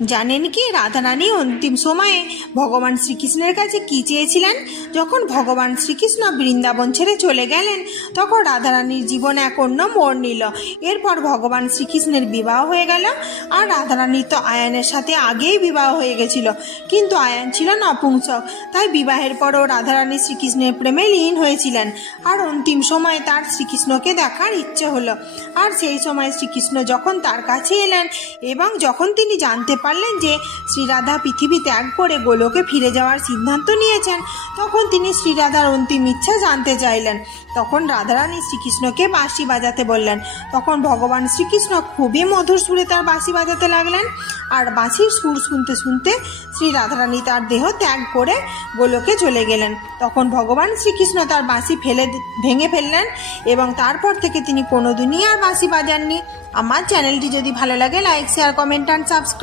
জানেন কি রাধারানী অন্তিম সময়ে ভগবান শ্রীকৃষ্ণের কাছে কী চেয়েছিলেন? যখন ভগবান শ্রীকৃষ্ণ বৃন্দাবন ছেড়ে চলে গেলেন তখন রাধারানীর জীবন এক অন্য মোড় নিল। এরপর ভগবান শ্রীকৃষ্ণের বিবাহ হয়ে গেল। আর রাধারানীর তো আয়ানের সাথে আগেই বিবাহ হয়ে গেছিল, কিন্তু আয়ান ছিল নপুংসক, তাই বিবাহের পরও রাধারানী শ্রীকৃষ্ণের প্রেমে লীন হয়েছিলেন। আর অন্তিম সময়ে তার শ্রীকৃষ্ণকে দেখার ইচ্ছে হলো। আর সেই সময় শ্রীকৃষ্ণ যখন তার কাছে এলেন এবং যখন তিনি জানতে পারলেন যে শ্রীরাধা পৃথিবী ত্যাগ করে গোলকে ফিরে যাওয়ার সিদ্ধান্ত নিয়েছেন, তখন তিনি শ্রীরাধার অন্তিম ইচ্ছা জানতে চাইলেন। তখন রাধারানী শ্রীকৃষ্ণকে বাঁশি বাজাতে বললেন। তখন ভগবান শ্রীকৃষ্ণ খুবই মধুর সুরে তার বাঁশি বাজাতে লাগলেন। আর বাঁশির সুর শুনতে শুনতে শ্রী রাধারানী তার দেহ ত্যাগ করে গোলকে চলে গেলেন। তখন ভগবান শ্রীকৃষ্ণ তার বাঁশি ভেঙে ফেললেন এবং তারপর থেকে তিনি কোনোদিনই আর বাঁশি বাজাননি। আমার চ্যানেলটি যদি ভালো লাগে like, share, comment and subscribe.